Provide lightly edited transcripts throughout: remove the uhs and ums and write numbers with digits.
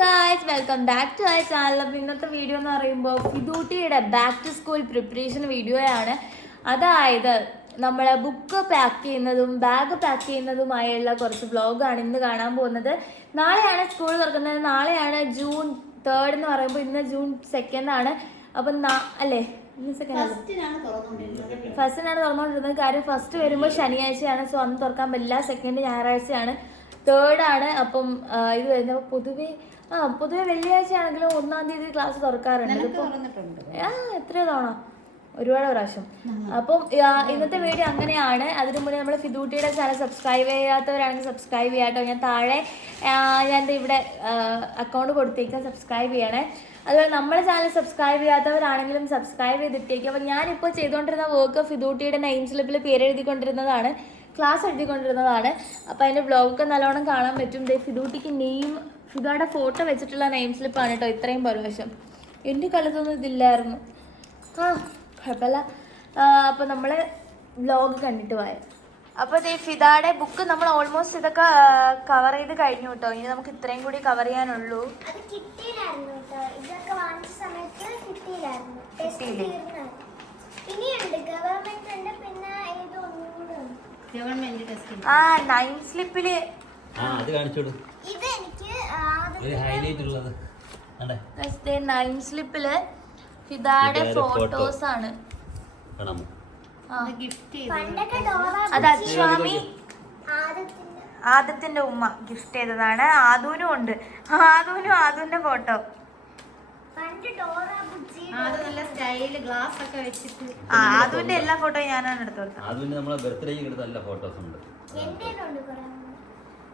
Guys, welcome back to our channel. അപ്പോൾ ഇന്നത്തെ video എന്ന് പറയുമ്പോൾ ഫിദൂട്ടിയുടെ ബാക്ക് ടു സ്കൂൾ പ്രിപ്പറേഷൻ വീഡിയോയാണ്. അതായത് നമ്മൾ ബുക്ക് പാക്ക് ചെയ്യുന്നതും ബാഗ് പാക്ക് ചെയ്യുന്നതുമായുള്ള കുറച്ച് വ്ളോഗാണ് ഇന്ന് കാണാൻ പോകുന്നത്. നാളെയാണ് സ്കൂൾ തുറക്കുന്നത്. നാളെയാണ് June 3 എന്ന് പറയുമ്പോൾ ഇന്ന് June 2 ആണ്. അപ്പം അല്ലേ, ഫസ്റ്റിനാണ് തുറന്നുകൊണ്ടിരുന്നത്. കാര്യം ഫസ്റ്റ് വരുമ്പോൾ ശനിയാഴ്ചയാണ്, സോ അന്ന് തുറക്കാൻ പറ്റില്ല. സെക്കൻഡ് ഞായറാഴ്ചയാണ്, 3rd ആണ്. അപ്പം ഇത് വരുന്നത് പൊതുവെ വെള്ളിയാഴ്ച ആണെങ്കിലും 1-ാം തീയതി ക്ലാസ് തുറക്കാറുണ്ട്. എത്രയോ തവണ, ഒരുപാട് പ്രാവശ്യം. അപ്പം ഇന്നത്തെ വീഡിയോ അങ്ങനെയാണ്. അതിനു മുന്നേ നമ്മൾ ഫിദൂട്ടിയുടെ ചാനൽ സബ്സ്ക്രൈബ് ചെയ്യാത്തവരാണെങ്കിൽ സബ്സ്ക്രൈബ് ചെയ്യാട്ടോ. ഞാൻ താഴെ ഞാൻ ഇവിടെ അക്കൗണ്ട് കൊടുത്തേക്കാം, സബ്സ്ക്രൈബ് ചെയ്യണേ. അതുപോലെ നമ്മുടെ ചാനൽ സബ്സ്ക്രൈബ് ചെയ്യാത്തവരാണെങ്കിലും സബ്സ്ക്രൈബ് ചെയ്തിട്ടേക്കും. അപ്പം ഞാനിപ്പോൾ ചെയ്തുകൊണ്ടിരുന്ന വർക്ക് ഫിദൂട്ടിയുടെ നെയിം സ്ലിപ്പിൽ പേര് എഴുതിക്കൊണ്ടിരുന്നതാണ്, ക്ലാസ് എഴുതിക്കൊണ്ടിരുന്നതാണ്. അപ്പോൾ അതിൻ്റെ വ്ളോഗൊക്കെ നല്ലോണം കാണാൻ പറ്റും. ഫിദൂട്ടിക്ക് ഫിദയുടെ ഫോട്ടോ വെച്ചിട്ടുള്ള നെയിം സ്ലിപ്പാണ് കേട്ടോ. ഇത്രയും പ്രാവശ്യം എൻ്റെ കാലത്തൊന്നും ഇതില്ലായിരുന്നു. കുഴപ്പമില്ല. അപ്പോൾ നമ്മൾ വ്ളോഗ് കണ്ടിട്ട് പോയ. അപ്പോൾ ഫിദയുടെ ബുക്ക് നമ്മൾ ഓൾമോസ്റ്റ് ഇതൊക്കെ കവർ ചെയ്ത് കഴിഞ്ഞു കേട്ടോ. ഇനി നമുക്ക് ഇത്രയും കൂടി കവർ ചെയ്യാനുള്ളൂ. നൈൻ സ്ലിപ്പില് നൈൻ സ്ലിപ്പില് ഫിദയുടെ ഫോട്ടോസ് ആണ്. അത് അച്ഛാമി ആദത്തിന്റെ ഉമ്മ ഗിഫ്റ്റ് ചെയ്തതാണ്. ആദൂനും ഉണ്ട്, ആദൂന്റെ ഫോട്ടോ. ആദൂന്റെ എല്ലാ ഫോട്ടോയും ഞാനാണ് എടുത്തു.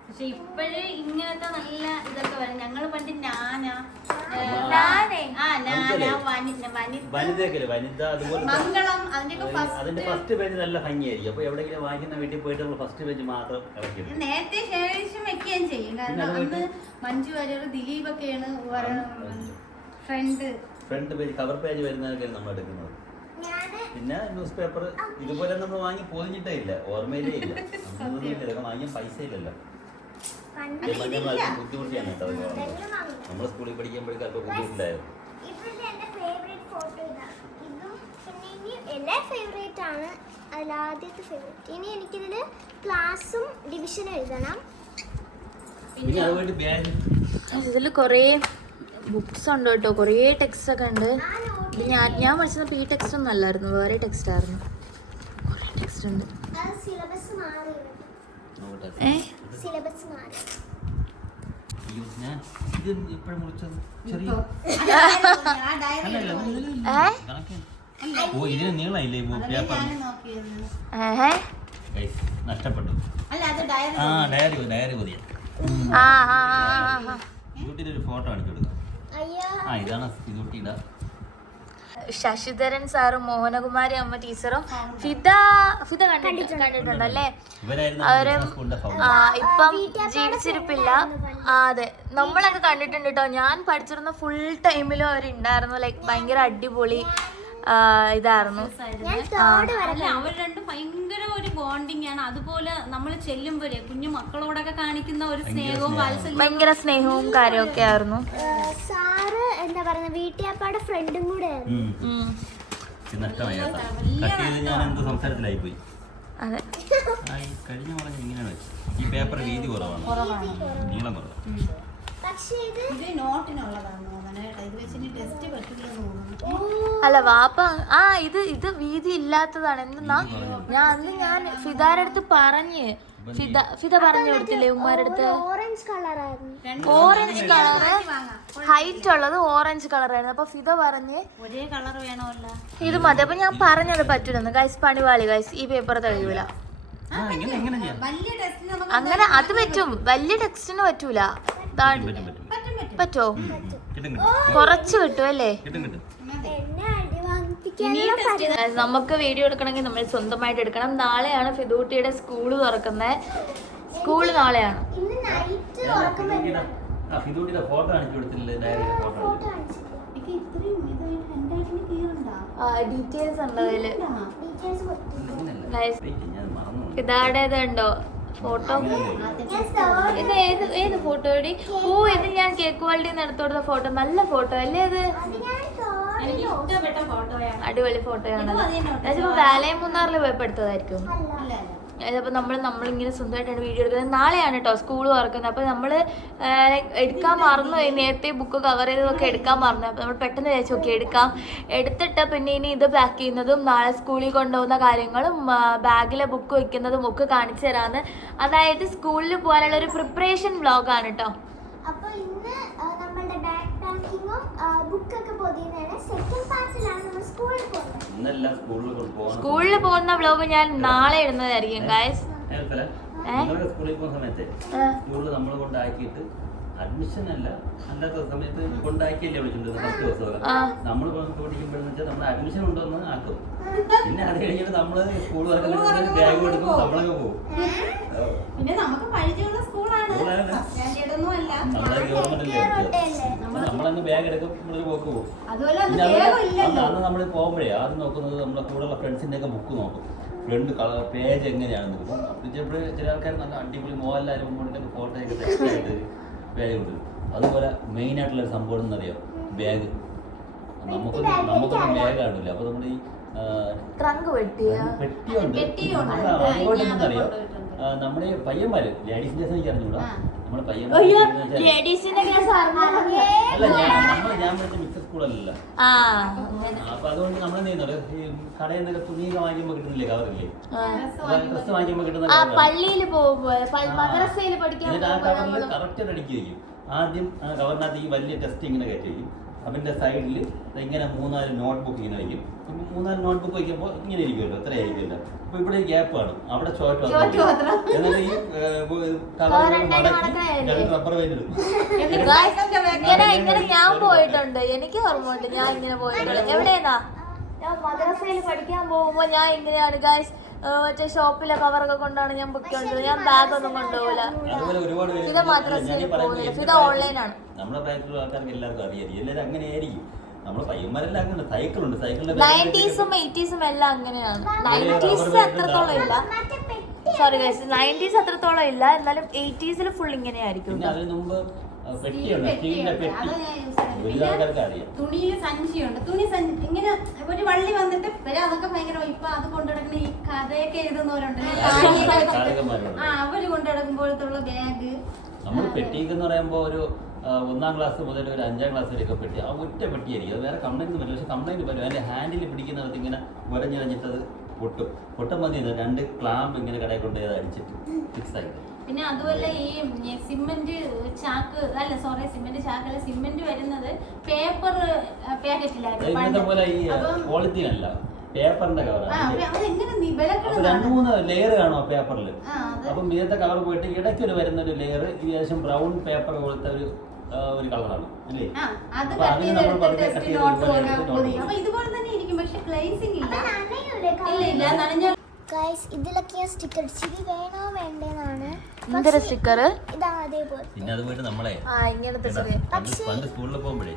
പക്ഷെ ഇപ്പഴേ ഇങ്ങനത്തെ നല്ല ഇതൊക്കെ വരും. ഞങ്ങള് പണ്ട് മംഗളം അതിന്റെ ഫസ്റ്റ് പേജ് നല്ല ഭംഗിയായിരിക്കും. അപ്പൊ എവിടെയെങ്കിലും വാങ്ങിക്കുന്ന വീട്ടിൽ പോയിട്ട് നമ്മൾ ഫസ്റ്റ് പേജ് മാത്രം നേരത്തെ ശേഷം വെക്കുകയും ചെയ്യും. കാരണം അന്ന് മഞ്ജു വാര്യർ, ദിലീപ് ഒക്കെയാണ് ഫ്രണ്ട് പേജ്, കവർ പേജ് വരുന്നതൊക്കെയാണ് നമ്മൾ എടുക്കുന്നത്. പിന്നെ ന്യൂസ് പേപ്പർ ഇതുപോലെ നമ്മൾ വാങ്ങി പൊതിഞ്ഞിട്ടേ ഇല്ല, ഓർമ്മയിലേ ഇല്ല. ഇതൊക്കെ വാങ്ങിയ പൈസ ഇല്ലല്ലോ. ബുദ്ധിമുട്ടിയാണ് കേട്ടോ. നമ്മൾ സ്കൂളിൽ പഠിക്കുമ്പോഴേക്കും ബുദ്ധിമുട്ടില്ലായിരുന്നു. ഇനി എനിക്കിതില് ക്ലാസ്സും ഡിവിഷനും എഴുതണം. പിന്നെ അതുകൊണ്ട് ഇതിൽ കുറേ ബുക്സ് ഉണ്ട് കേട്ടോ, കുറേ ടെക്സ്റ്റ് ഒക്കെ ഉണ്ട്. ഞാൻ പഠിച്ചപ്പോൾ ഈ ടെക്സ്റ്റ് ഒന്നും അല്ലായിരുന്നു, വേറെ ടെക്സ്റ്റ് ആയിരുന്നു. കുറേ ടെക്സ്റ്റ് ഉണ്ട്. നഷ്ടപ്പെട്ടു. ഡയറി പൊതിയ ഒരു ഫോട്ടോ കാണിച്ചു കൊടുക്കാം. ഇതാണ് ഫിദൂട്ടിയുടെ. ശശിധരൻ സാറും മോഹനകുമാരി അമ്മ ടീച്ചറും ഫിദ കണ്ടിട്ടുണ്ടല്ലേ? അവരും ഇപ്പം ജീവിച്ചിരിപ്പില്ല. അതെ, നമ്മളൊക്കെ കണ്ടിട്ടുണ്ട് കേട്ടോ. ഞാൻ പഠിച്ചിരുന്ന ഫുൾ ടൈമിലും അവരുണ്ടായിരുന്നു. ലൈക്ക് ഭയങ്കര അടിപൊളി ഇതായിരുന്നു. അവർ രണ്ടും ഭയങ്കര ഒരു ബോണ്ടിങ് ആണ്. അതുപോലെ നമ്മൾ ചെല്ലുമ്പോഴേ കുഞ്ഞു മക്കളോടൊക്കെ കാണിക്കുന്ന ഒരു സ്നേഹവും വാത്സല്യവും, ഭയങ്കര സ്നേഹവും കാര്യമൊക്കെ ആയിരുന്നു. സാറ് എന്താ പറയുക, വീട്ടിയപ്പാടെ ഫ്രണ്ടും കൂടെ ആയിരുന്നു. അതെ, കഴിഞ്ഞ ഇങ്ങനെയാണ്. ഈ പേപ്പർ വീതി കുറവാണ്, നീളം കുറവാണ്. അല്ല വാപ്പ, ഇത് വീതി ഇല്ലാത്തതാണ്. എന്തെന്നാ ഞാൻ ഫിദാരുടെ അടുത്ത് പറഞ്ഞ്, ഫിദ പറഞ്ഞു കൊടുത്തില്ലേ ഉമ്മാരുടെ അടുത്ത്? ഓറഞ്ച് കളറ് ഹൈറ്റ് ഉള്ളത് ഓറഞ്ച് കളറായിരുന്നു. അപ്പൊ ഫിദ പറഞ്ഞ് ഒരേ കളർ വേണമല്ലോ, ഇത് മതി. അപ്പൊ ഞാൻ പറഞ്ഞത് പറ്റൂലെന്ന്. ഗൈസ് പണിവാളി ഗൈസ്, ഈ പേപ്പർ തെളിയൂല. അങ്ങനെ അത് പറ്റും, വലിയ ടെക്സ്റ്റിന് പറ്റൂല. പറ്റോ? കുറച്ച് കിട്ടും അല്ലേ? നമുക്ക് വീഡിയോ എടുക്കണമെങ്കിൽ നമ്മൾ സ്വന്തമായിട്ട് എടുക്കണം. നാളെയാണ് ഫിദൂട്ടിയുടെ സ്കൂള് തുറക്കുന്നത്. സ്കൂള് നാളെയാണ്. ഡീറ്റെയിൽസ് ഉണ്ടോ അതില്? ഇതാടേതുണ്ടോ ഫോട്ടോ? ഇത് ഏത് ഫോട്ടോ? ഓ, ഇത് ഞാൻ കേക്ക് വേൾഡിൽ നിന്ന് എടുത്തു കൊടുത്ത ഫോട്ടോ നല്ല ഫോട്ടോ അല്ലേ അത്? എനിക്ക് ഇഷ്ടപ്പെട്ട ഫോട്ടോയാണ്. അടിപൊളി ഫോട്ടോയാണ്. ഇതും അതേ നോട്ട്. ചിലപ്പോ വാലയം മൂന്നാറിൽ പോയപ്പോ എടുത്തതായിരിക്കും. അല്ല അപ്പോൾ നമ്മളിങ്ങനെ സ്വന്തമായിട്ടാണ് വീഡിയോ എടുക്കുന്നത്. നാളെയാണ് കേട്ടോ സ്കൂൾ തുറക്കുന്നത്. അപ്പോൾ നമ്മൾ എടുക്കാൻ മറന്നു പോയി. നേരത്തെ ബുക്ക് കവർ ചെയ്തതൊക്കെ എടുക്കാൻ മറന്നു. അപ്പോൾ നമ്മൾ പെട്ടെന്ന് വിചാരിച്ചു ഓക്കെ എടുത്തിട്ട് പിന്നെ ഇനി ഇത് പാക്ക് ചെയ്യുന്നതും നാളെ സ്കൂളിൽ കൊണ്ടുപോകുന്ന കാര്യങ്ങളും ബാഗിലെ ബുക്ക് വയ്ക്കുന്നതും ഒക്കെ കാണിച്ചു തരാമെന്ന്. അതായത് സ്കൂളിൽ പോകാനുള്ള ഒരു പ്രിപ്പറേഷൻ വ്ളോഗാണ് കേട്ടോ. അപ്പോൾ ഇന്ന് നമ്മളുടെ ബാഗ് പാക്കിങ്ങും ബുക്കൊക്കെ പൊതിയുന്നതാണ്. സെക്കൻഡ് പാർട്ടിലാണ് നമ്മൾ സ്കൂളിൽ പോകുന്നത്. ഇന്നെല്ലാം സ്കൂളിൽ പോകുന്ന വ്ളോഗ് ഞാൻ നാളെ ഇടുന്നതായിരിക്കും ഗായ്സ്. സ്കൂളിൽ പോകുന്ന സമയത്ത് സ്കൂളിൽ നമ്മൾ കൊണ്ടാക്കിയിട്ട് അഡ്മിഷൻ അല്ലാത്ത സമയത്ത് കൊണ്ടാക്കിയല്ലേ വിളിച്ചിട്ടുണ്ട് ഫസ്റ്റ് ദിവസം. നമ്മൾ പഠിക്കുമ്പോഴെന്ന് വെച്ചാൽ നമ്മൾ അഡ്മിഷൻ ഉണ്ടോന്ന് ആക്കും. പിന്നെ അത് കഴിഞ്ഞിട്ട് നമ്മള് സ്കൂൾ വർക്കിൽ ബാഗ് എടുക്കും, നമ്മളൊക്കെ പോകും. പിന്നെ നമുക്ക് പരിചയമുള്ള സ്കൂളാണ്, നമ്മളെ ഗവൺമെന്റ് നമ്മളങ്ങ് ബാഗ് എടുക്കും, നമ്മളൊരു പോക്ക് പോകും. അന്ന് നമ്മൾ പോകുമ്പോഴേ ആദ്യം നോക്കുന്നത് നമ്മളെ കൂടെയുള്ള ഫ്രണ്ട്സിന്റെ ഒക്കെ ബുക്ക് നോക്കും. ഫ്രണ്ട് കളർ പേജ് എങ്ങനെയാണെന്ന് നോക്കും. അപ്പോൾ ചില ആൾക്കാർ നല്ല അടിപൊളി മോഹൻലാൽ മുമ്പോട്ടൊക്കെ ഫോട്ടോ ഒക്കെ സെറ്റായിട്ട് ബാഗ് കൊടുക്കും. അതുപോലെ മെയിൻ ആയിട്ടുള്ളൊരു സംഭവം എന്നറിയാം, ബാഗ്. നമുക്കൊന്നും ബാഗ് കാണില്ല. അപ്പോൾ നമ്മൾ ഈ പെട്ടിയുണ്ട്. അതുകൊണ്ടെന്നറിയാം, നമ്മുടെ പയ്യന്മാര് ലേഡീസിന്റെ എനിക്ക് അറിഞ്ഞൂടാ, നമ്മുടെ പയ്യന്മാർ ഞാൻ പഠിച്ച മിക്സഡ് സ്കൂളല്ല. അപ്പൊ അതുകൊണ്ട് നമ്മൾ എന്ത് ചെയ്യുന്നത്, ഈ കടയിൽ നിന്നൊക്കെ തുണിയൊക്കെ വാങ്ങിക്കുമ്പോ കിട്ടുന്നില്ലേ, കവറില്ലേ, ഡ്രസ് വാങ്ങിക്കുമ്പോ കിട്ടുന്ന പള്ളിയിൽ പോകുമ്പോ മദ്രസയിൽ പഠിക്കാൻ കറക്റ്റ് അടുക്കി വയ്ക്കും. ആദ്യം കവറിനകത്ത് ഈ വലിയ ടെസ്റ്റ് ഇങ്ങനെ കയറ്റി വയ്ക്കും. അതിന്റെ സൈഡിൽ ഇങ്ങനെ 3-4 നോട്ട്ബുക്ക് ഇങ്ങനെ വയ്ക്കും. 3-4 നോട്ട്ബുക്ക് വയ്ക്കുമ്പോൾ ഇങ്ങനെ ഇരിക്കുമല്ലോ, എത്ര ആയിരിക്കുമല്ലോ. അപ്പൊ ഇവിടെ ഗ്യാപ്പ് ആണ്, അവിടെ ചോറ്റ് എന്നിട്ട് ഈ റബ്ബർ വേണ്ടി ഇങ്ങനെ ഞാൻ പോയിട്ടുണ്ട്. എനിക്ക് ഓർമ്മയുണ്ട്, ഞാൻ ഇങ്ങനെ പോയിട്ടുണ്ട്. എവിടെയാ ഞാൻ മദ്രസയിൽ പഠിക്കാൻ പോകുമ്പോ ഞാൻ ഇങ്ങനെയാണ് ഗായ്സ്, മറ്റേ ഷോപ്പിലെ കവറൊക്കെ കൊണ്ടാണ് ഞാൻ ബുക്ക് കൊണ്ടുപോകുന്നത്. ഞാൻ ബാഗ് ഒന്നും കൊണ്ടുപോകില്ല. ഇത് മദ്രസയിൽ പോകുന്നില്ല, ഇത് ഓൺലൈനാണ്. നമ്മുടെ പ്രായത്തിലുള്ള ആൾക്കാർക്ക് എല്ലാവർക്കും അറിയാം, എല്ലാവരും അങ്ങനെ ആയിരിക്കും. നമ്മളെ പയ്യന്മാരെല്ലാം അങ്ങനെ സൈക്കിളുണ്ട്, സൈക്കിളിന്റെ 90s ഉം 80s ഉം എല്ലാം അങ്ങനെയാണ്. 90s അത്രത്തോളം ഇല്ല, സോറി ഗൈസ്, 90s അത്രത്തോളം ഇല്ല, എന്നാലും 80s ഫുൾ ഇങ്ങനെ ആയിരിക്കും. പിന്നെ അതിന് മുമ്പ് പെട്ടിയുണ്ട്, സ്റ്റീലിന്റെ പെട്ടി, ഒരുപാട് അറിയാം. തുണിയിൽ സഞ്ചിയുണ്ട്, തുണി സഞ്ചി ഇങ്ങനെ ഒരു വള്ളി വന്നിട്ട് അതൊക്കെ ഭയങ്കര. ഇപ്പൊ അത് കൊണ്ടുനടക്കുന്ന ഈ കഥയൊക്കെ എഴുതുന്നവരുണ്ട്, അവര് കൊണ്ടുനടക്കുമ്പോഴത്തുള്ള ബാഗ്. നമ്മൾ പെട്ടിക്കെന്ന് പറയുമ്പോ ഒരു 1ാം ക്ലാസ് മുതൽ ഒരു 5ാം ക്ലാസ് വരെയൊക്കെ പെട്ടി, ആ ഒറ്റ പെട്ടിയായിരിക്കും. അത് വേറെ കംപ്ലൈന്റ് വരും. പക്ഷെ കംപ്ലൈന്റ് വരും, അതിന്റെ ഹാൻഡിൽ പിടിക്കുന്നവർക്ക് ഇങ്ങനെ ഉരഞ്ഞിറഞ്ഞിട്ടത് പൊട്ടും മതി. 2 ക്ലാമ്പ് ഇങ്ങനെ കടയിൽ കൊണ്ടുപോയി അടിച്ചിട്ട് ഫിക്സ് ആയിട്ട്. പിന്നെ അതുമല്ല ഈ സിമെന്റ് ചാക്ക് അല്ല, സോറി സിമെന്റ് ചാക്കല്ല, സിമെന്റ് വരുന്നത് പേപ്പർ പാക്കറ്റിലായിരുന്നു. പോലെ ഈ ക്വാളിറ്റി അല്ല, പേപ്പറിന്റെ കവറാണ്. 2-3 ലെയർ കാണും ആ പേപ്പറിൽ. അപ്പം ഇങ്ങനത്തെ കവർ പോയിട്ട് ഇടയ്ക്ക് ഒരു വരുന്ന ഒരു ലെയർ ഏകദേശം ബ്രൗൺ പേപ്പർ പോലത്തെ ഒരു കളറാണ് അല്ലേ. അപ്പൊ അതിന് നമ്മൾ പതുക്കെ കട്ട് ചെയ്ത് ഇതുപോലെ തന്നെ ഇരിക്കും, പക്ഷെ ഗ്ലേസിംഗ് ഇല്ല, നനഞ്ഞ. ഗൈസ്, ഇതിലൊക്കെ സ്റ്റിക്കർ അടിച്ചത് വേണോ വേണ്ടെന്നാണ്. എന്തൊരു സ്റ്റിക്കർ ഇതാ അതേപോലെ. പിന്നെ അത് പോയിട്ട് നമ്മളെ പണ്ട് സ്കൂളിൽ പോകുമ്പോഴേ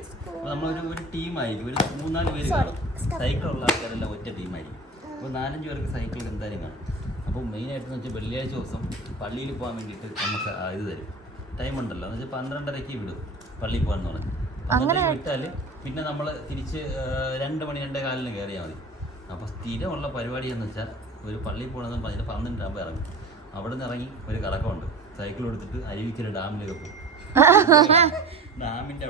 നമ്മളൊരു ടീമായിരിക്കും, ഒരു 3-4 പേര് കാണും. സൈക്കിളുള്ള ആൾക്കാരെല്ലാം ഒറ്റ ടീമായിരിക്കും. അപ്പോൾ 4-5 പേർക്ക് സൈക്കിൾ എന്തായാലും കാണും. അപ്പോൾ മെയിനായിട്ടെന്ന് വെച്ചാൽ വെള്ളിയാഴ്ച ദിവസം പള്ളിയിൽ പോകാൻ വേണ്ടിയിട്ട് നമുക്ക് ഇത് തരും, ടൈം ഉണ്ടല്ലോ. എന്ന് വെച്ചാൽ 12:30 വിടും പള്ളിയിൽ പോകാൻ തുടങ്ങി. 12 വിട്ടാൽ പിന്നെ നമ്മൾ തിരിച്ച് 2 മണി 2:15 കയറിയാൽ മതി. അപ്പോൾ സ്ഥിരമുള്ള പരിപാടി എന്ന് വെച്ചാൽ ഒരു പള്ളിയിൽ പോകണമെന്ന് പറഞ്ഞിട്ട് 12 ആകുമ്പോൾ ഇറങ്ങും. അവിടെ നിന്ന് ഇറങ്ങി ഒരു കറക്കമുണ്ട്, സൈക്കിൾ എടുത്തിട്ട് അരുവിക്കര ഡാമിലേക്ക് പോകും. ഡാമിന്റെ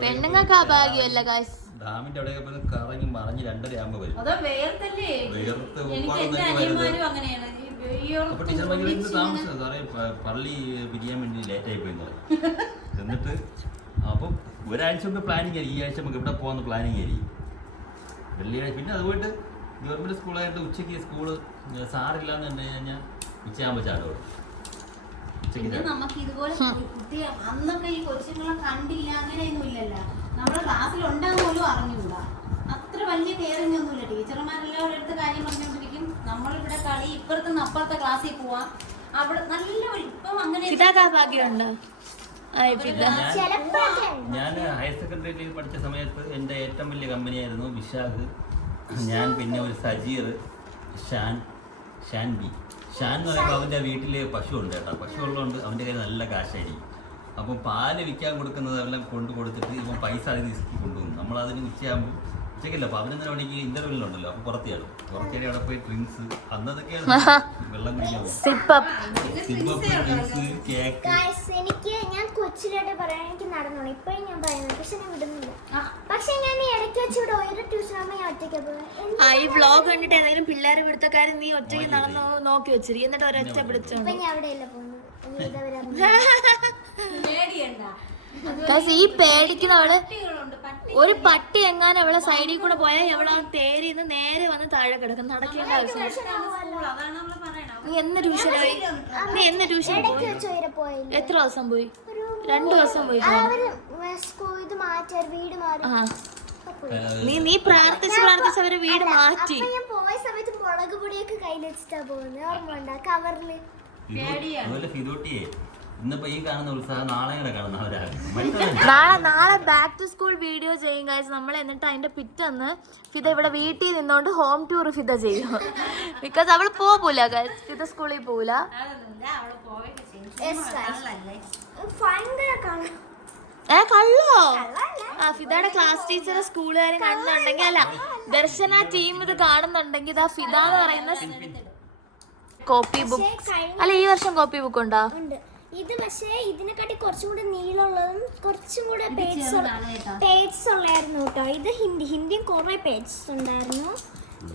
അവിടെയൊക്കെ പോയി കറങ്ങി മറിഞ്ഞ് 2:30 ആകുമ്പോൾ വരും. അപ്പൊ ടീച്ചർ ഭയങ്കര താമസം, സാറേ പള്ളി പിരിയാൻ വേണ്ടി ലേറ്റായി പോയി എന്നിട്ട്. അപ്പം ഒരാഴ്ച കൊണ്ട് പ്ലാനിങ് ആയിരിക്കും, ഈ ആഴ്ച നമുക്ക് ഇവിടെ പോകുന്ന പ്ലാനിങ് ആയിരിക്കും വെള്ളിയാഴ്ച. പിന്നെ അതുപോയിട്ട് ഗവൺമെന്റ് സ്കൂളായിട്ട് ഉച്ചയ്ക്ക് സ്കൂള് സാറില്ലാന്ന് കണ്ടു കഴിഞ്ഞാൽ ഉച്ചയാകുമ്പോൾ ചാടും. നമുക്ക് ഇതുപോലെ അന്നൊക്കെ ഈ കൊച്ചുങ്ങളെ കണ്ടില്ല, അങ്ങനെയൊന്നും ഇല്ലല്ലോ. നമ്മുടെ ക്ലാസ്സിൽ ഉണ്ടാകുന്ന പോലും അറിഞ്ഞുകൂടാ. അത്ര വലിയ കെയറിംഗ് ഒന്നുമില്ല. ടീച്ചർമാരെല്ലാം അടുത്ത് കാര്യം പറഞ്ഞുകൊണ്ടിരിക്കും. നമ്മളിവിടെ കളി, ഇപ്പുറത്തുനിന്ന് അപ്പുറത്തെ ക്ലാസ്സിൽ പോവാം. അവിടെ നല്ല ഇപ്പം അങ്ങനെ. ഞാൻ ഹയർ സെക്കൻഡറിയിൽ പഠിച്ച സമയത്ത് എൻ്റെ ഏറ്റവും വലിയ കമ്പനിയായിരുന്നു വിശാഖ്. ഞാൻ പിന്നെ ഒരു സജീർ, ഷാൻ ബി. ഷാൻ എന്ന് പറയുമ്പോൾ അവൻ്റെ വീട്ടിൽ പശു ഉണ്ട് കേട്ടോ. പശു ഉള്ളതുകൊണ്ട് അവൻ്റെ കയ്യിൽ നല്ല കാശായിരിക്കും. അപ്പം പാല് വിൽക്കാൻ കൊടുക്കുന്നതെല്ലാം കൊണ്ട് കൊടുത്തിട്ട് ഇപ്പം പൈസ അതിന് ഇസ്ക്കി കൊണ്ടുപോകും. നമ്മളതിന് ഉച്ചയാകുമ്പോൾ ഉച്ചയ്ക്കല്ല 11 മണിക്ക് ഇന്റർവെല്ലുണ്ടല്ലോ, അപ്പം പുറത്തിയാടും. പുറത്തിയാടി അവിടെ പോയി ഡ്രിങ്ക്സ് അന്നതൊക്കെയാണ് വെള്ളം കുടിക്കാൻ ഡ്രിങ്ക്സ് കേക്ക്. എനിക്ക് ഞാൻ കൊച്ചിലോട്ട് പറയാൻ എനിക്ക് നടന്നോളൂ. ഇപ്പോഴും ഞാൻ പറയുന്നത് പക്ഷെ ഞാൻ വിടുന്നില്ല. പക്ഷെ ഞാൻ ഈ ഇടയ്ക്ക് വെച്ച് ഇവിടെ ഒരു ട്യൂഷൻ ആകുമ്പോൾ ഞാൻ ഒറ്റയ്ക്ക് പോകും. ഈ വ്ളോഗ് കണ്ടിട്ട് ഏതെങ്കിലും പിള്ളേരെ പിടുത്തക്കാരൻ നീ ഒറ്റയ്ക്ക് നടന്നോ നോക്കി വെച്ചിരി എന്നിട്ട് ഒരൊറ്റ പിടിച്ചോ. ഇപ്പൊ ഞാൻ അവിടെയല്ല പോകുന്നത്. ഈ പേടിക്കുന്നവള് ഒരു പട്ടി എങ്ങാനും അവളെ സൈഡിൽ കൂടെ പോയാൽ എവിടെ തേരിന്ന് നേരെ വന്ന് താഴെ കിടക്കും. നടക്കേണ്ട ആവശ്യം. നീ എന്ന് ട്യൂഷൻ പോയി? നീ എന്ന് ട്യൂഷൻ പോയി? എത്ര ദിവസം പോയി? 2 ദിവസം പോയി. ഇത് മാറ്റി വീട് മാറി. നീ പ്രാർത്ഥിച്ച് അവരെ വീട് മാറ്റി. ഞാൻ പോയ സമയത്ത് മുളക് പൊടിയൊക്കെ കയ്യിൽ വെച്ചിട്ടാ പോകുന്നത്. ഓർമ്മ ഉണ്ടാ കവറില്. ഇന്നിപ്പോ ഈ കാണുന്ന ഉത്സാഹം നാളെ നാളെ ബാക്ക് ടു സ്കൂൾ വീഡിയോ ചെയ്യും ഗൈസ് നമ്മൾ. എന്നിട്ട് അതിന്റെ പിറ്റന്ന് ഫിദ ഇവിടെ വീട്ടിൽ നിന്നോണ്ട് ഹോം ടൂർ ഫിദ ചെയ്യും. ബിക്കോസ് അവൾ പോകൂല ഗൈസ്, ഫിദ സ്കൂളിൽ പോകൂല. കള്ളോ? ഫിദയുടെ ക്ലാസ് ടീച്ചറെ സ്കൂളുകാരെ കാണുന്നുണ്ടെങ്കിൽ, അല്ല ദർശന ടീം ഇത് കാണുന്നുണ്ടെങ്കിൽ ഇതാ ഫിദ എന്ന് പറയുന്ന കോപ്പി ബുക്ക്. അല്ല ഈ വർഷം കോപ്പി ബുക്ക് ഉണ്ടോ? ഇത് പക്ഷേ ഇതിനെക്കാട്ടി കുറച്ചും കൂടെ നീളമുള്ളതും കുറച്ചും കൂടെ പേജസ് ഉള്ളായിരുന്നു കേട്ടോ. ഇത് ഹിന്ദിയും കുറെ പേജസ് ഉണ്ടായിരുന്നു,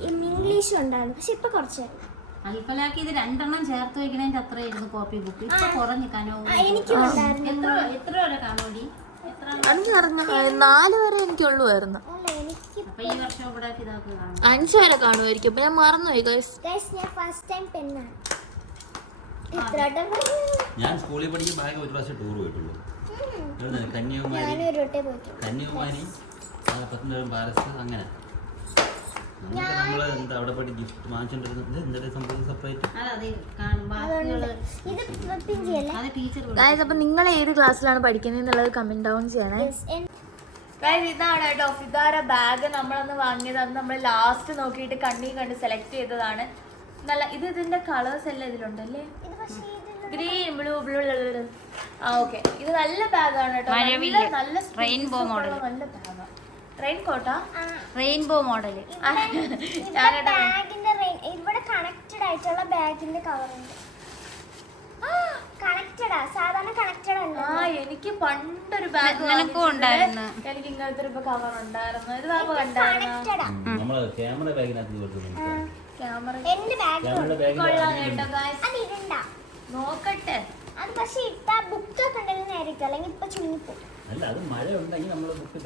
ഇംഗ്ലീഷും ഉണ്ടായിരുന്നു. പക്ഷെ ഇപ്പൊ കുറച്ചായിരുന്നു. അൽഫലാക്ക് ഇത് 2 എണ്ണം ചേർത്ത് വെക്കണതിന്റെ അത്രയായിരുന്നു കോപ്പി ബുക്ക്. ഇപ്പൊ കുറഞ്ഞു കനോ. എനിക്കും ഉണ്ടായിരുന്നു. എത്ര വരെ കാണോടി? 4 വരെ എനിക്കുള്ളുവായിരുന്നു. അപ്പൊ ഈ വർഷം ഇവിടെ ഇതാക്കുക 5 വരെ കാണുമായിരിക്കും. അപ്പൊ ഞാൻ മറന്നുപോയി ഗൈസ്. ഞാൻ ഫസ്റ്റ് ടൈം പെണ്ണാണ്. ഞാൻ സ്കൂളിൽ പഠിക്കുന്ന ബാഗ് ഒരു പ്രാവശ്യം ടൂർ പോയിട്ടുള്ളൂ. കന്യാകുമാരി, പത്തനംതിട്ട പാലസ്, അങ്ങനെ നമ്മള് എന്താ അവിടെ പോയിട്ട് ഗിഫ്റ്റ് വാങ്ങിച്ചോണ്ടിരുന്നത്. എന്താ സംഭവം സെപ്പറേറ്റ്. ഗൈസ് അപ്പൊ നിങ്ങൾ ഏത് ക്ലാസ്സിലാണ് പഠിക്കുന്നത് എന്നുള്ളത് കമന്റ് ഡൗൺ ചെയ്യണേ. ഗൈസ് ഇതാണ് കേട്ടോ ഫിദാര ബാഗ്. നമ്മളന്ന് വാങ്ങിയത് അന്ന് നമ്മൾ ലാസ്റ്റ് നോക്കിയിട്ട് കണ്ട് സെലക്ട് ചെയ്തതാണ്. നല്ല ഇതിന്റെ കളേഴ്സ് എല്ലാം ഇതിലുണ്ടല്ലേ? Green, blue. ഓക്കെ, ഇത് നല്ല ബാഗാണ് കേട്ടോ. നല്ല റെയിൻബോ മോഡൽ. നല്ല ബാഗാണ്. Rainbow model. ഇവിടെ കണക്റ്റഡ് ആയിട്ടുള്ള ബാഗിന്റെ കവർ ഉണ്ട്. കണക്റ്റഡാ, സാധാരണ കണക്റ്റഡ് അല്ല. എനിക്ക് പണ്ടൊരു ബാഗ് ഉണ്ടായിരുന്നു. എനിക്ക് ഇങ്ങനത്തെ ഒരു കവർ ഉണ്ടായിരുന്നു. ഇത് ബാഗ് കണ്ടായിരുന്നു. നമ്മള് ക്യാമറ ബാഗിനകത്ത് എന്റെ ബാഗ് കൊള്ളാം കേട്ടോ ഗൈസ്. അത് ഇടണ്ട, നോക്കട്ടെ. അത് പക്ഷെ ഇട്ടാ ബുക്കൊക്കെ ഉണ്ടെങ്കിൽ നേരിട്ട് അല്ലെങ്കിൽ ഇപ്പൊ ചുങ്ങിപ്പോ. അല്ല, അത് മഴ ഉണ്ടെങ്കിൽ നമ്മള് ബുക്ക്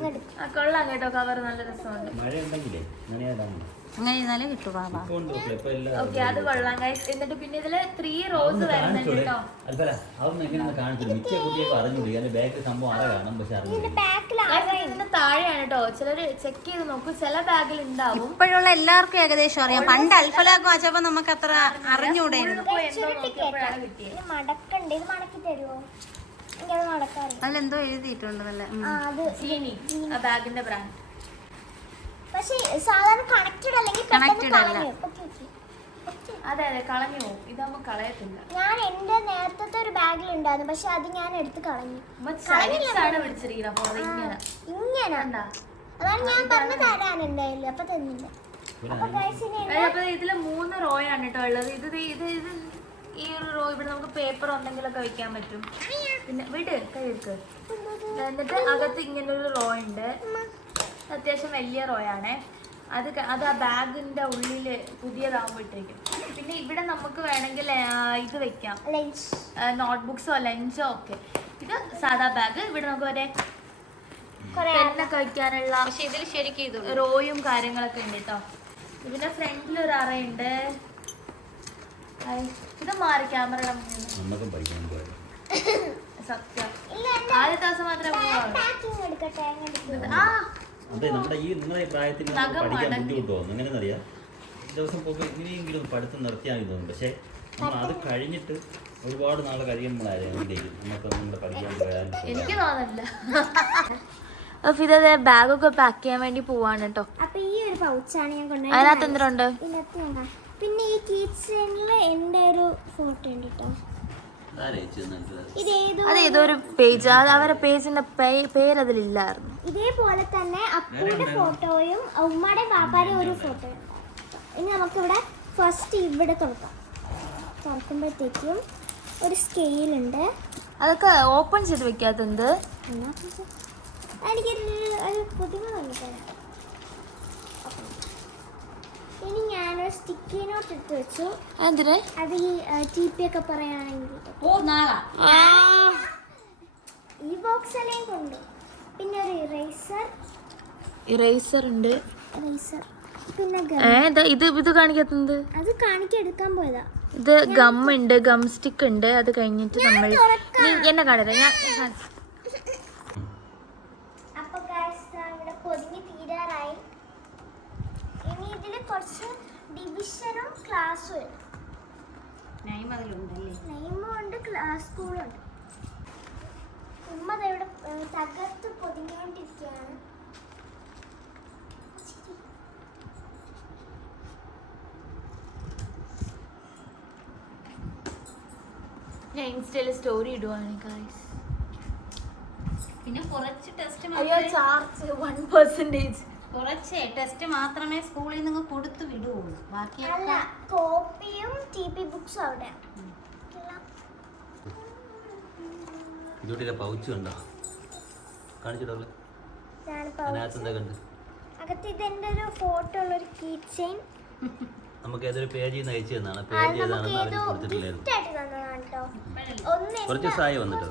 കൊള്ളാം കേട്ടോ കവർ. നല്ല രസമുണ്ട്. മഴ ഉണ്ടെങ്കിലേ അങ്ങനെ ഇരുന്നാലേ കിട്ടൂ. ഓക്കെ, അത് കൊള്ളാം ഗൈസ്. എന്നിട്ട് പിന്നെ ഇതില് 3 റോസ് വരുന്നുണ്ട് കേട്ടോ. അതൊന്നും എങ്ങനെയാണ് കാണിച്ചത്? മിക്ക കുട്ടിയൊക്കെ അറിഞ്ഞൂടി അതിന്റെ ബാഗ് സംഭവം അറ കാണാം, പക്ഷെ ഇതിന്റെ താഴെയാണ് കേട്ടോ. ചിലര് ചെക്ക് ചെയ്ത് നോക്കും, ചില ബാഗിൽ ഉണ്ടാവും. ഇപ്പോഴുള്ള എല്ലാവർക്കും ഏകദേശം അറിയാം. പണ്ട് അൽഫലാക്ക് വാച്ചപ്പോ നമുക്ക് അത്ര അറിഞ്ഞൂടെ. മടക്കണ്ട്, ഇത് മടക്കി തരുമോ? അതിലെന്തോ എഴുതിയിട്ടുണ്ട് നല്ല. ആ ബാഗിന്റെ ബ്രാൻഡ്. പക്ഷേ സാധാരണ കണക്റ്റഡ് അല്ലെങ്കിൽ കണക്റ്റഡ് അല്ല. അതെ കളഞ്ഞു പോകും. ഇതാകുമ്പോ കളയത്തില്ല. ഞാൻ എന്റെ നേരത്തെ ഒരു ബാഗിൽ ഉണ്ടായിരുന്നു, പക്ഷെ അത് ഞാൻ എടുത്ത് കളഞ്ഞു. ഇങ്ങനെ അതാണ് ഞാൻ പറഞ്ഞു തരാനുണ്ടായില്ല, അപ്പൊ തന്നില്ല. അപ്പൊ ഇതില് 3 റോയാണ് കേട്ടോ ഉള്ളത്. ഇത് ഈ ഒരു റോ ഇവിടെ നമുക്ക് പേപ്പർ എന്തെങ്കിലുമൊക്കെ വെക്കാൻ പറ്റും. പിന്നെ വീട് കൈക്ക്. എന്നിട്ട് അകത്ത് ഇങ്ങനൊരു റോ ഉണ്ട്. അത്യാവശ്യം വലിയ റോയാണേ. അത് ആ ബാഗിന്റെ ഉള്ളില് പുതിയതാകുമ്പോഴത്തേക്കും. പിന്നെ ഇവിടെ നമുക്ക് വേണമെങ്കിൽ ഇത് വെക്കാം, നോട്ട്ബുക്സോ ലഞ്ചോ ഒക്കെ. ഇത് സാധാ ബാഗ്. ഇവിടെ നമുക്ക് വരെ പെന്നൊക്കെ വെക്കാനുള്ള ഇതിൽ ശരിക്കും റോയും കാര്യങ്ങളൊക്കെ ഉണ്ട് കേട്ടോ. പിന്നെ ഫ്രണ്ടിലൊരു അറയുണ്ട്. ഇത് മാറി ക്യാമറയുടെ മുന്നിൽ. സത്യം ആദ്യത്തെ ദിവസം മാത്രമേ അതെ, നമ്മുടെ നിങ്ങളെ പ്രായത്തിൽ പഠിക്കാൻ ബുദ്ധിമുട്ടോ എങ്ങനെയെന്നറിയാം. ദിവസം പോകുമ്പോൾ ഇനിയെങ്കിലും പഠിത്തം നിർത്തിയാൽ തോന്നും. പക്ഷേ നമ്മൾ അത് കഴിഞ്ഞിട്ട് ഒരുപാട് നാളെ കഴിയുമ്പോഴായിരുന്നു നമുക്ക് നമ്മുടെ പഠിക്കാൻ പോയാലും. എനിക്ക് തോന്നില്ല. ഫിദ ബാഗൊക്കെ പാക്ക് ചെയ്യാൻ വേണ്ടി പോവാണ് കേട്ടോ. അപ്പൊ ഈ ഒരു പൗച്ചാണ് ഞാൻ കൊണ്ടുപോയി. അതിനകത്ത് എന്തിനുണ്ട്? പിന്നെ ഈ കീച്ചനില് എന്റെ ഒരു ഫോട്ടോ ഉണ്ട് കേട്ടോ. ഇതേതോ അതേതൊരു പേജ്, അത് അവരുടെ പേജിന്റെ പേരതിലില്ലായിരുന്നു. ഇതേപോലെ തന്നെ അപ്പൂടെ ഫോട്ടോയും ഉമ്മയുടെ പാപ്പാടെ ഒരു ഫോട്ടോയും. ഇനി നമുക്കിവിടെ ഫസ്റ്റ് ഇവിടെ തുറക്കുമ്പോഴത്തേക്കും ഒരു സ്കെയിലുണ്ട്. അതൊക്കെ ഓപ്പൺ ചെയ്ത് വെക്കാത്തത്. എനിക്കൊരു പുതിയ വന്നിട്ടാണ്. ഇനി ഞാനൊരു സ്റ്റിക്കി നോട്ട് എടുത്ത് വെച്ചു. എന്തിന്? അത് ഈ TP ഒക്കെ പറയുകയാണെങ്കിൽ ഈ ബോക്സ് എല്ലാം കൊണ്ട്. പിന്നെ ഒരു ഇറേസർ ഉണ്ട്. പിന്നെ ഇത് കാണിക്കാത്തത്. അത് കാണിക്കെടുക്കാൻ പോയതാ. ഇത് ഗം ഉണ്ട്, ഗം സ്റ്റിക്ക് ഉണ്ട്. അത് കഴിഞ്ഞിട്ട് നമ്മൾ എന്നെ കാണില്ല. അപ്പൊ ഇവിടെ പൊതിഞ്ഞ് തീരാറായി. ഇനി ഇതില് കുറച്ച് ഡിവിഷനും ക്ലാസ്സും നെയ്മുണ്ട്, സ്കൂളുണ്ട്. ഉമ്മ ഇവിടെ തകർത്ത് പൊതിഞ്ഞുകൊണ്ടിരിക്കുകയാണ്. ഞാൻ ഇൻസ്റ്റയില് സ്റ്റോറി ഇടുവാണ് ഗൈസ്. പിന്നെ കുറച്ച് ടെസ്റ്റ് ചാർജ് 1%. കുറച്ച് ടെസ്റ്റ് മാത്രമേ സ്കൂളിൽ നിന്ന് കൊടുത്തു വിടുള്ളൂ. അല്ല, കോപ്പിയും TP ബുക്സും അവിടെ. ഇതോട്ടില്ല പൗച്ച് കണ്ടോ? കാണിച്ചിട്ടോ? അകത്ത് ഇതെന്റെ ഒരു ഫോട്ടോ ഉള്ള ഒരു കീ ചെയിൻ. നമുക്ക് ഏതൊരു പേജിൽ നിന്ന് അയച്ചു തന്നാണ്. പേജ് ഏതാണെന്ന് അവർ കൊടുത്തിട്ടില്ലായിരുന്നു. കുറച്ച് ദിവസമായി വന്നിട്ടോ.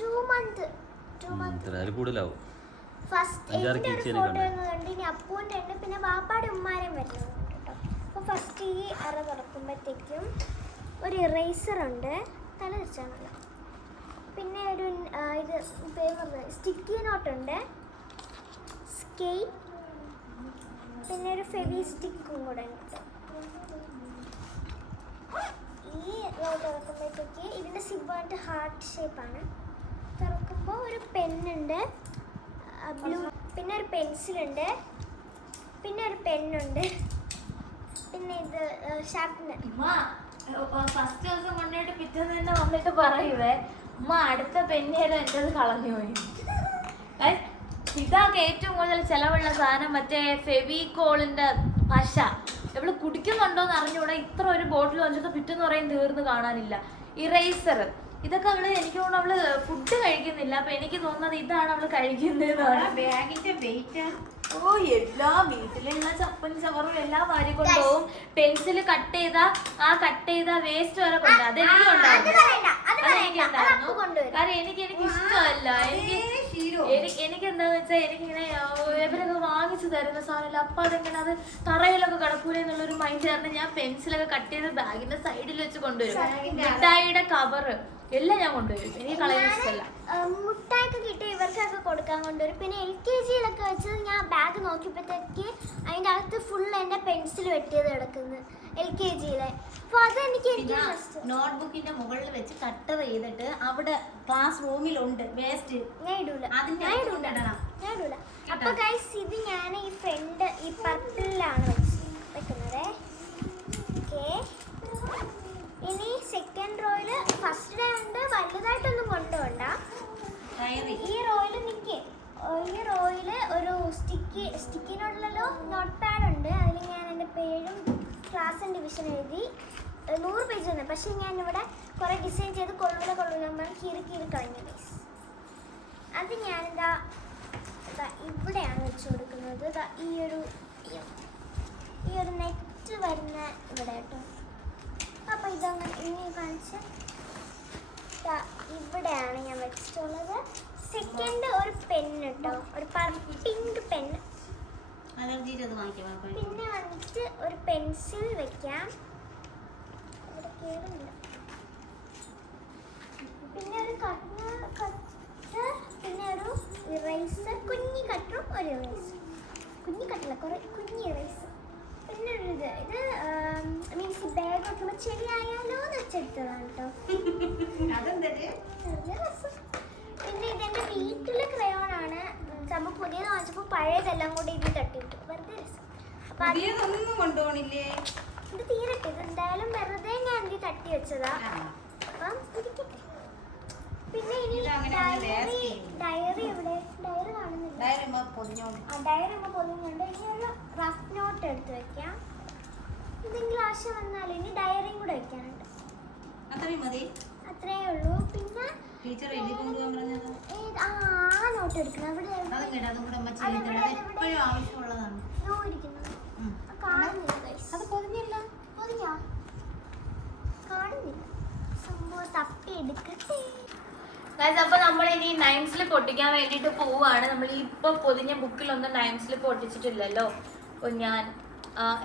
2 months. കൂടുതലാവും. ഫസ്റ്റ് എന്റെ ഒരു ഫോട്ടോ കണ്ട് ഇനി അപ്പൂന്റെ ഉണ്ട്, പിന്നെ വാപ്പാടെ ഉമ്മാരെയും വരുന്നുണ്ട് കേട്ടോ. അപ്പൊ ഫസ്റ്റ് ഈ അറ തുറക്കുമ്പോഴത്തേക്കും ഒരു ഇറേസർ ഉണ്ട്, തല തിരിച്ചാണല്ലോ. പിന്നെ ഒരു ഇത് സ്റ്റിക്കി നോട്ട് ഉണ്ട്, സ്കെയിൽ, പിന്നെ ഒരു ഫെവി സ്റ്റിക്കും കൂടെ ഉണ്ട്. ഈ തുറക്കുമ്പോഴത്തേക്ക് ഇതിന്റെ സിബ് ഹാർട്ട് ഷേപ്പാണ്. തുറക്കുമ്പോൾ ഒരു പെന്നുണ്ട്, ബ്ലൂ, പിന്നെ ഒരു പെൻസിലുണ്ട്, പിന്നെ ഒരു പെന്നുണ്ട്, പിന്നെ ഇത് ഷാർപ്നർ. ഫസ്റ്റ് ദിവസം കൊണ്ടുപോയിട്ട് പിറ്റേന്ന് തന്നെ വന്നിട്ട് പറയുവേ ഉമ്മ അടുത്ത പെന്നേരം എൻ്റെ കളഞ്ഞു പോയി. ഇതാകെ ഏറ്റവും കൂടുതൽ ചിലവുള്ള സാധനം മറ്റേ ഫെവിക്കോളിന്റെ പശ. ഇവള് കുടിക്കുന്നുണ്ടോന്ന് അറിഞ്ഞൂടെ, ഇത്ര ഒരു ബോട്ടിൽ വന്നിട്ട് പിറ്റേന്ന് പറയും തീർന്ന് കാണാനില്ല. ഇറേസർ, ഇതൊക്കെ അവള് എനിക്ക് തോന്നുന്നു അവള് ഫുഡ് കഴിക്കുന്നില്ല. അപ്പൊ എനിക്ക് തോന്നുന്നത് ഇതാണ് അവള് കഴിക്കുന്നതെന്നാണ്. ബാഗിന്റെ വെയിറ്റ് ഓ, എല്ലാ വീട്ടിലുള്ള ചപ്പനും ചവറും എല്ലാം വാരി കൊണ്ടുപോകും. പെൻസിൽ കട്ട് ചെയ്ത വേസ്റ്റ് വരെ കൊണ്ടു. അതെനിക്ക് ഉണ്ടായിരുന്നു. കാരണം എനിക്ക് ഇഷ്ടമല്ല. എനിക്ക് എന്താന്ന് വെച്ചാൽ എനിക്കിങ്ങനെ ഇവരൊക്കെ വാങ്ങിച്ചു തരുന്ന സാധനമില്ല. അപ്പൊ അതെങ്ങനെ അത് തറയിലൊക്കെ കിടക്കൂല എന്നുള്ളൊരു മൈൻഡ് കാരണം ഞാൻ പെൻസിലൊക്കെ കട്ട് ചെയ്ത് ബാഗിന്റെ സൈഡിൽ വെച്ച് കൊണ്ടുവരും. മിഠായിയുടെ കവറ് എല്ലാം ഞാൻ കൊണ്ടുവരും. എനിക്ക് കളയാൻ ഇഷ്ടമല്ല. മുട്ടായൊക്കെ കിട്ടി ഇവർക്കൊക്കെ കൊടുക്കാൻ കൊണ്ടുവരും. പിന്നെ LKG വെച്ചത് ഞാൻ ബാഗ് നോക്കിയപ്പോഴത്തേക്ക് അതിൻ്റെ അകത്ത് ഫുൾ എൻ്റെ പെൻസിൽ വെട്ടിയത് കിടക്കുന്നു LKG. അപ്പോൾ അതെനിക്ക് നോട്ട്ബുക്കിന്റെ മുകളിൽ വെച്ച് കട്ടർ ചെയ്തിട്ട് അവിടെ ക്ലാസ് റൂമിലുണ്ട് വേസ്റ്റ്. ഞാൻ ഇടൂല. അപ്പൊ ഗൈസ് ഇത് ഞാൻ ഈ ഫ്രണ്ട് ഈ പർപ്പിളിലാണ് വെക്കുന്നത്. ഓക്കെ, ഇനി സെക്കൻഡ് റോയില് ഫസ്റ്റ് ഡേ ഉണ്ട്, വലുതായിട്ടൊന്നും കൊണ്ടുപോണ്ട. ഈ റോയില് ഒരു സ്റ്റിക്കിനോടുള്ളല്ലോ നോട്ട് പാഡ് ഉണ്ട്. അതിൽ ഞാൻ എൻ്റെ പേരും ക്ലാസ് ഡിവിഷൻ എഴുതി 100 പേജ് ഉണ്ട്. പക്ഷെ ഞാൻ ഇവിടെ കുറെ ഡിസൈൻ ചെയ്ത് കൊള്ളൂല കീറി കളഞ്ഞു ഗൈസ്. അത് ഞാനിതാ ഇവിടെയാണ് വെച്ച് കൊടുക്കുന്നത്. ഈ ഒരു നെറ്റ് വരുന്ന ഇവിടെ കേട്ടോ. അപ്പോൾ ഇതങ്ങനെ ഇനി കാണിച്ച് ഇവിടെയാണ് ഞാൻ വെച്ചിട്ടുള്ളത്. സെക്കൻഡ് ഒരു പെന്ന് കേട്ടോ, ഒരു പിങ്ക് പെന്ന്. പിന്നെ വന്നിട്ട് ഒരു പെൻസിൽ വെക്കാം. പിന്നെ ഒരു കട്ടർ, പിന്നെ ഒരു ഇറേസർ, കുഞ്ഞി കട്ടറും ഒരു ഇറേസർ. കുഞ്ഞി കട്ടല്ല, കുഞ്ഞി ഇറേസർ. പിന്നെ ഒരു ഇത് മീൻസ് ബാഗ് വെക്കുമ്പോൾ ശരിയായാലോ എന്ന് വെച്ചെടുത്തതാണ് കേട്ടോ. പിന്നെ ഇതെന്റെ വീട്ടിലെ ക്രയോൺ ആണ്. നമ്മൾ പുതിയത് വാങ്ങിച്ചപ്പോൾ പഴയതെല്ലാം കൂടി ഇതിൽ തട്ടിയിട്ടു. വെറുതെ രസം. അപ്പൊ കൊണ്ടുപോണില്ലേ? ഇത് തീരട്ടെ. ഇത് എന്തായാലും വെറുതെ ഞാൻ ഇതിൽ തട്ടി വെച്ചതാ. നോക്കാം. ഇരിക്കട്ടെ. പിന്നെ ഇനി ഇതങ്ങനെ ഡയറി എവിടെ? ഡയറി കാണുന്നില്ല. ഡയറി നമ്മൾ പൊതിഞ്ഞുണ്ട്. ഇനി ഒരു റഫ് നോട്ട് എടുത്ത് വെക്കാം. എന്തെങ്കിലും ആശയം വന്നാൽ ഇനി ഡയറിയും കൂടെ വെക്കാനുണ്ട്. അത്രയും മതി. അത്രേ ഉള്ളൂ. പിന്നെ ടീച്ചർ എഴുതി കൊണ്ടുപോകാൻ പറഞ്ഞത് ആ നോട്ട് എടുക്കണം. അവിടെ അതും കേട്ടോ, അതും കൂടെ അമ്മ ചെയ്യുന്നത്. അത് എപ്പോഴും ആവശ്യമുള്ളതാണ്. നോ ഇരിക്കുന്നത് കാണുന്നില്ല. അത് പൊതിഞ്ഞില്ല. പൊതിഞ്ഞോ? കാണുന്നില്ല. സംഭവം തപ്പി എടുക്കട്ടെ. അപ്പൊ നമ്മൾ ഇനി നൈം സ്ലിപ്പ് ഒട്ടിക്കാൻ വേണ്ടിയിട്ട് പോവുകയാണ്. നമ്മൾ ഇപ്പൊ പൊതിഞ്ഞ ബുക്കിലൊന്നും നൈം സ്ലിപ്പ് ഒട്ടിച്ചിട്ടില്ലല്ലോ. അപ്പോൾ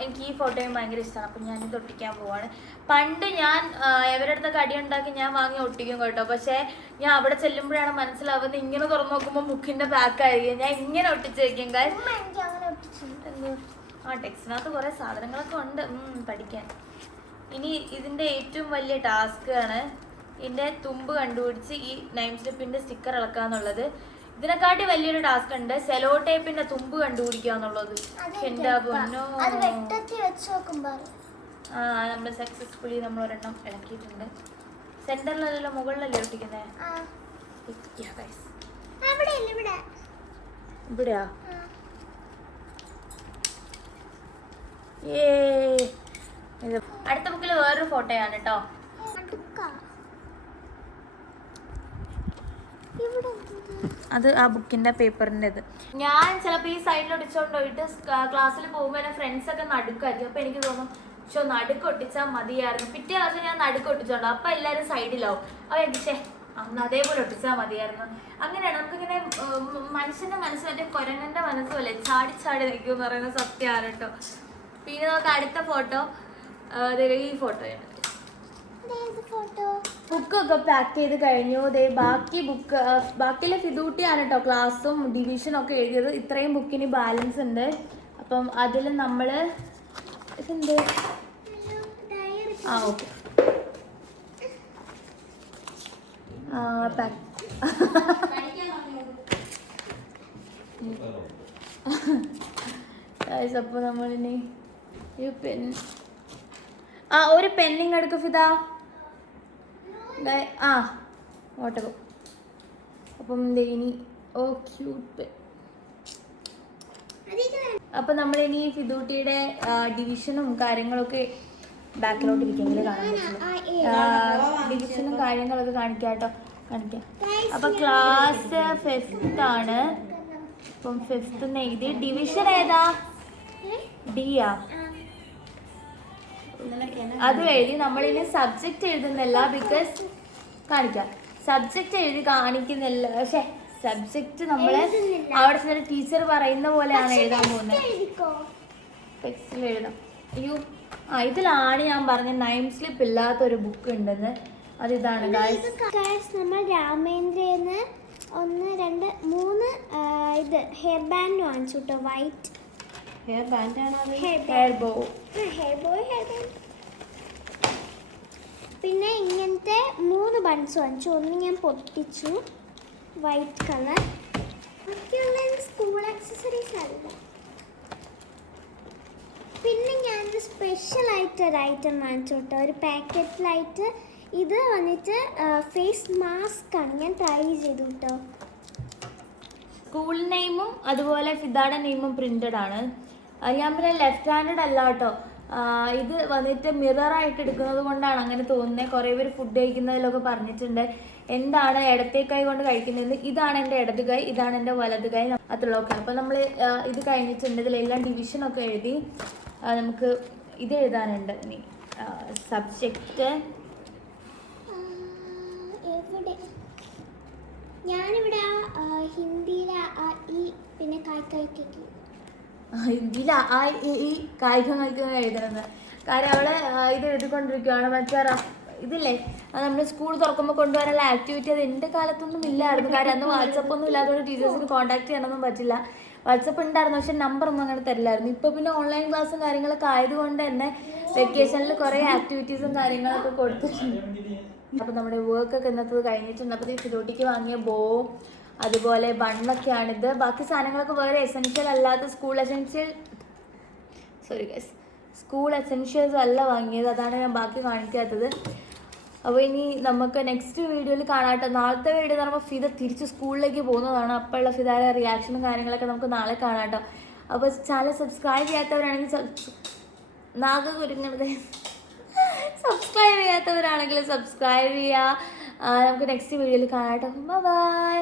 എനിക്ക് ഈ ഫോട്ടോയും ഭയങ്കര ഇഷ്ടമാണ്. അപ്പം ഞാനിത് ഒട്ടിക്കാൻ പോവാണ്. പണ്ട് ഞാൻ ഇവരുടെ അടുത്തൊക്കെ അടി ഉണ്ടാക്കി ഞാൻ വാങ്ങി ഒട്ടിക്കും കേട്ടോ. പക്ഷേ ഞാൻ അവിടെ ചെല്ലുമ്പോഴാണ് മനസ്സിലാവുന്നത് ഇങ്ങനെ തുറന്നു നോക്കുമ്പോൾ ബുക്കിന്റെ ബാക്കായിരിക്കും. ഞാൻ ഇങ്ങനെ ഒട്ടിച്ച് വെക്കും. ടെക്സ്റ്റിനകത്ത് കുറേ സാധനങ്ങളൊക്കെ ഉണ്ട് പഠിക്കാൻ. ഇനി ഇതിന്റെ ഏറ്റവും വലിയ ടാസ്ക് ആണ് ഇതിന്റെ തുമ്പ് കണ്ടുപിടിച്ച് ഈ നൈം സ്ലിപ്പിന്റെ സ്റ്റിക്കർ ഇളക്കാന്നുള്ളത്. ഇതിനെക്കാട്ടി വലിയൊരു ടാസ്ക് ഉണ്ട് സെലോ ടേപ്പിന്റെ തുമ്പ് കണ്ടുപിടിക്കുക എന്നുള്ളത്. എന്റെ പൊന്നോ, നമ്മൾ സക്സസ്ഫുള്ളി നമ്മൾ ഒരെണ്ണം ഇളക്കിയിട്ടുണ്ട്. സെന്ററിലല്ലോ മുകളിലല്ലേ ഒട്ടിക്കുന്നേ? ഇവിടെയാ? അടുത്ത ബുക്കിൽ വേറൊരു ഫോട്ടോയാണ് കേട്ടോ. അത് ആ ബുക്കിന്റെ പേപ്പറിന്റെ ഇത്. ഞാൻ ചിലപ്പോൾ ഈ സൈഡിൽ ഒട്ടിച്ചോണ്ട് പോയിട്ട് ക്ലാസ്സിൽ പോകുമ്പോൾ എന്നെ ഫ്രണ്ട്സ് ഒക്കെ നടുക്കായിരിക്കും. അപ്പൊ എനിക്ക് തോന്നും നടുക്ക് ഒട്ടിച്ചാൽ മതിയായിരുന്നു. പിറ്റേ ദിവസം ഞാൻ നടുക്ക് ഒട്ടിച്ചോണ്ടോ അപ്പൊ എല്ലാവരും സൈഡിലാവും. അപ്പൊ എനിക്ക് അന്ന് അതേപോലെ ഒട്ടിച്ചാൽ മതിയായിരുന്നു. അങ്ങനെയാണ് നമുക്കിങ്ങനെ മനുഷ്യന്റെ മനസ്സ് മറ്റേ കൊരങ്ങന്റെ മനസ്സുമല്ലേ ചാടി ചാടി നിൽക്കും എന്ന് പറയുന്നത് സത്യമാണ് കേട്ടോ. പിന്നെ നമുക്ക് അടുത്ത ഫോട്ടോ ഈ ഫോട്ടോയാണ്. ബുക്കൊക്കെ പാക്ക് ചെയ്ത് കഴിഞ്ഞു. ബാക്കിയുള്ള ഫിദൂട്ടിയാണ് കേട്ടോ ക്ലാസ്സും ഡിവിഷനും ഒക്കെ എഴുതിയത്. ഇത്രയും ബുക്കിന് ബാലൻസ് ഉണ്ട്. അപ്പം അതിൽ നമ്മൾ ഇതെന്ത് ഓക്കെ അപ്പോൾ നമ്മളിനി ഒരു പെന്നിങ് എടുക്കും ഫിദാ. ഓട്ടകം. അപ്പം ഇനി ക്യൂട്ട്. അപ്പം നമ്മളിനി ഫിദൂട്ടിയുടെ ഡിവിഷനും കാര്യങ്ങളൊക്കെ ബാക്കിലോട്ട് ഇരിക്കുമെങ്കിൽ കാണാൻ പറ്റുള്ളൂ. ഡിവിഷനും കാര്യങ്ങളൊക്കെ കാണിക്കാം. അപ്പൊ ക്ലാസ് 5th ആണ്. അപ്പം 5th എഴുതി. ഡിവിഷൻ ഏതാ? ഡിയാ? അത് എഴുതി. നമ്മളിനി സബ്ജക്റ്റ് എഴുതുന്നില്ല. ബിക്കോസ് കാണിക്കാം, സബ്ജക്റ്റ് എഴുതി കാണിക്കുന്നില്ല. പക്ഷെ സബ്ജക്റ്റ് നമ്മള് അവിടെ ചെന്ന് ടീച്ചർ പറയുന്ന പോലെയാണ് എഴുതാൻ പോകുന്നത്. ടെക്സ്റ്റിൽ എഴുതാം. ഇതിലാണ് ഞാൻ പറഞ്ഞ നൈം സ്ലിപ്പ് ഇല്ലാത്തൊരു ബുക്ക് ഉണ്ടെന്ന്. അതിതാണ് നമ്മൾ രാമേന്ദ്രന്ന് 1 2 3 ഇത് ഹെയർ ബാൻഡ് വാങ്ങിച്ചു കേട്ടോ. White hair ബാൻഡാണ്. Hair bow. പിന്നെ ഇങ്ങനത്തെ 3 ബൺസ് വാങ്ങിച്ചു. ഒന്ന് ഞാൻ പൊട്ടിച്ചു, വൈറ്റ് കളർ. ബാക്കിയുള്ള സ്കൂൾ ആക്സസറീസ് അല്ല. പിന്നെ ഞാനൊരു സ്പെഷ്യലായിട്ട് ഒരു ഐറ്റം വാങ്ങിച്ചു കേട്ടോ. ഒരു പാക്കറ്റിലായിട്ട്. ഇത് വന്നിട്ട് ഫേസ് മാസ്ക് ആണ്. ഞാൻ ട്രൈ ചെയ്തു കേട്ടോ. സ്കൂൾ നെയിമും അതുപോലെ ഫിദായുടെ നെയിമും പ്രിന്റഡ് ആണ്. ഞാൻ പിന്നെ ലെഫ്റ്റ് ഹാൻഡഡ് അല്ല കേട്ടോ. ഇത് വന്നിട്ട് മിററായിട്ട് എടുക്കുന്നത് കൊണ്ടാണ് അങ്ങനെ തോന്നുന്നത്. കുറേ പേര് ഫുഡ് കഴിക്കുന്നതിലൊക്കെ പറഞ്ഞിട്ടുണ്ട് എന്താണ് ഇടത്തേ കൈ കൊണ്ട് കഴിക്കുന്നതെന്ന്. ഇതാണ് എൻ്റെ ഇടത് കൈ, ഇതാണ് എൻ്റെ വലത് കൈ. അത്രയൊക്കെ. അപ്പോൾ നമ്മൾ ഇത് കഴിഞ്ഞിട്ടുണ്ട്. ഇതിലെല്ലാം ഡിവിഷനൊക്കെ എഴുതി. നമുക്ക് ഇത് എഴുതാനുണ്ട് ഇനി. സബ്ജക്റ്റ് ഞാനിവിടെ ഹിന്ദിയിലെ പിന്നെ ഹിന്ദിയില ഈ കായികം കളിക്കുന്ന എഴുതണമെന്ന്. കാര്യം അവളെ ഇത് എഴുതിക്കൊണ്ടിരിക്കുകയാണ്. മറ്റേ ഇതില്ലേ നമ്മൾ സ്കൂൾ തുറക്കുമ്പോൾ കൊണ്ടുവരാനുള്ള ആക്ടിവിറ്റി. അത് എൻ്റെ കാലത്തൊന്നും ഇല്ലായിരുന്നു. കാര്യം അന്ന് വാട്സപ്പൊന്നും ഇല്ലാത്തതുകൊണ്ട് ടീച്ചേഴ്സിന് കോൺടാക്ട് ചെയ്യാനൊന്നും പറ്റില്ല. വാട്സപ്പ് ഉണ്ടായിരുന്നു, പക്ഷെ നമ്പറൊന്നും അങ്ങനെ തരില്ലായിരുന്നു. ഇപ്പോൾ പിന്നെ ഓൺലൈൻ ക്ലാസ്സും കാര്യങ്ങളൊക്കെ ആയതുകൊണ്ട് തന്നെ വെക്കേഷനിൽ കുറേ ആക്ടിവിറ്റീസും കാര്യങ്ങളൊക്കെ കൊടുത്തിട്ടുണ്ട്. അപ്പോൾ നമ്മുടെ വർക്കൊക്കെ ഇന്നത്തത് കഴിഞ്ഞിട്ടുണ്ട്. അപ്പോൾ ഈ ഫിദൂട്ടിക്ക് വാങ്ങിയ ബോ അതുപോലെ ബണ്ണൊക്കെയാണിത്. ബാക്കി സാധനങ്ങളൊക്കെ വേറെ എസെൻഷ്യൽ അല്ലാത്ത സ്കൂൾ എസെൻഷ്യൽസ് അല്ല വാങ്ങിയത്. അതാണ് ഞാൻ ബാക്കി കാണിക്കാത്തത്. അപ്പോൾ ഇനി നമുക്ക് നെക്സ്റ്റ് വീഡിയോയിൽ കാണാട്ടോ. നാളത്തെ വീഡിയോ എന്ന് പറയുമ്പോൾ ഫിദ തിരിച്ച് സ്കൂളിലേക്ക് പോകുന്നതാണ്. അപ്പോഴുള്ള ഫിദയുടെ റിയാക്ഷനും കാര്യങ്ങളൊക്കെ നമുക്ക് നാളെ കാണാട്ടോ. അപ്പോൾ ചാനൽ സബ്സ്ക്രൈബ് ചെയ്യാത്തവരാണെങ്കിൽ സബ്സ്ക്രൈബ് ചെയ്യാത്തവരാണെങ്കിൽ സബ്സ്ക്രൈബ് ചെയ്യുക. നമുക്ക് നെക്സ്റ്റ് വീഡിയോയിൽ കാണാട്ടോ. ബൈ.